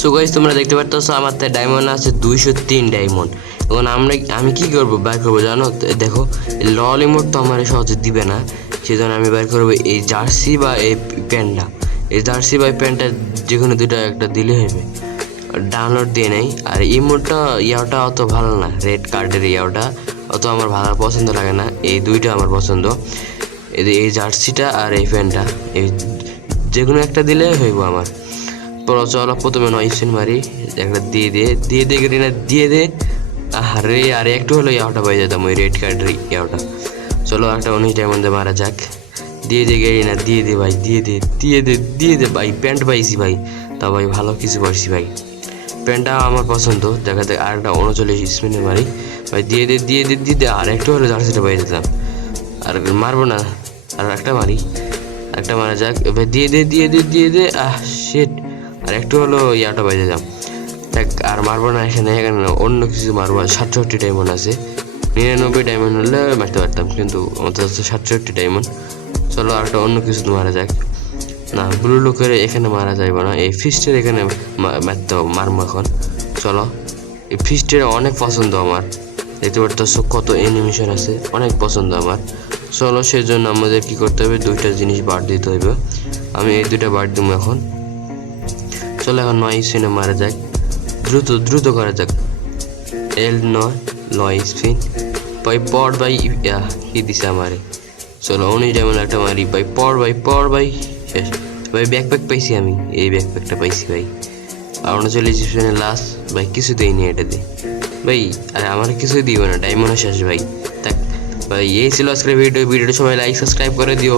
So guys তোমরা দেখতে পারতেছো আমার তো ডায়মন্ড আছে 203 ডায়মন্ড। এখন আমি কি করবো, বাইর করবো জানো? দেখো লল ইমোট তো আমার সহজে দিবে না, সেজন্য আমি বাইর করবো এই জার্সি বা এই প্যান্টটা। এই জার্সি বা প্যান্টটা যে কোনো দুটো একটা দিলে হবে। ডাউনলোড দিয়ে নেই। আর ইমোটটা ইয়াটা অত ভালো না, রেড কার্ডের ইয়াটা অত আমার ভালো পছন্দ লাগে না। এই দুইটা আমার পছন্দ, এই জার্সিটা আর এই প্যান্টটা, এই যে কোনো একটা দিলে হইব আমার। চলো প্রথমে 9 স্পিন মারি, একটা দিয়ে গেরিনা দিয়ে দে। আরে আরে একটু হলো ইয়াটা পাই যেতাম ওই রেড কার্ডের ইয়াটা। চলো একটা 19 ডায়মন্ডে মারা যাক। দিয়ে গেরিনা দিয়ে দে ভাই, দিয়ে দে ভাই। প্যান্ট পাইছি ভাই, তা ভাই ভালো কিছু পাইছি ভাই। প্যান্টটা আমার পছন্দ। দেখা যাক আর একটা 39 স্পিনে মারি ভাই। দিয়ে দে। আর একটু হলে জার্সিটা পাই যেতাম। আর মারবো না, আর একটা মারি, একটা মারা যাক ভাই। দিয়ে দে। শিট, আর একটু হলো ইয়াটা বাইরে যাম। দেখ আর মারবো না এখানে অন্য কিছু মারবো। 67 ডায়মন্ড আছে, 99 ডায়মন্ড হলে মারতে পারতাম, কিন্তু আমার তো 67 ডায়মন্ড। চলো আর একটা অন্য কিছু মারা যাক। না, ব্লু লোকের এখানে মারা যাইব না, এই ফিস্টের এখানে মারবো এখন। চলো, এই ফিস্টের অনেক পছন্দ আমার। দেখতে পারতেছো কত অ্যানিমেশন আছে, অনেক পছন্দ আমার। চলো সেজন্য আমাদের কি করতে হবে, দুইটা জিনিস বার দিতে হইবে। আমি এই দুইটা বার দিব এখন। চলো এখন 9 স্পিনে মারা যাক, দ্রুত করা যাক। L9 স্পিন ভাই। পর ভাই কি দিছে আমারে। চলো 19 ডায়মন্ড একটা মারি ভাই। পর ভাই শেষ ভাই। ব্যাকপ্যাক পাইছি আমি, এই ব্যাকপ্যাকটা পাইছি ভাই। আর 39 স্পিনে লাস্ট ভাই। কিছু দেয়নি এটা দিয়ে ভাই। আরে আমার কিছুই দিব না, ডায়মন্ড শেষ ভাই। দেখ ভাই, এই ছিল আজকের ভিডিওটা সবাই লাইক সাবস্ক্রাইব করে দিও।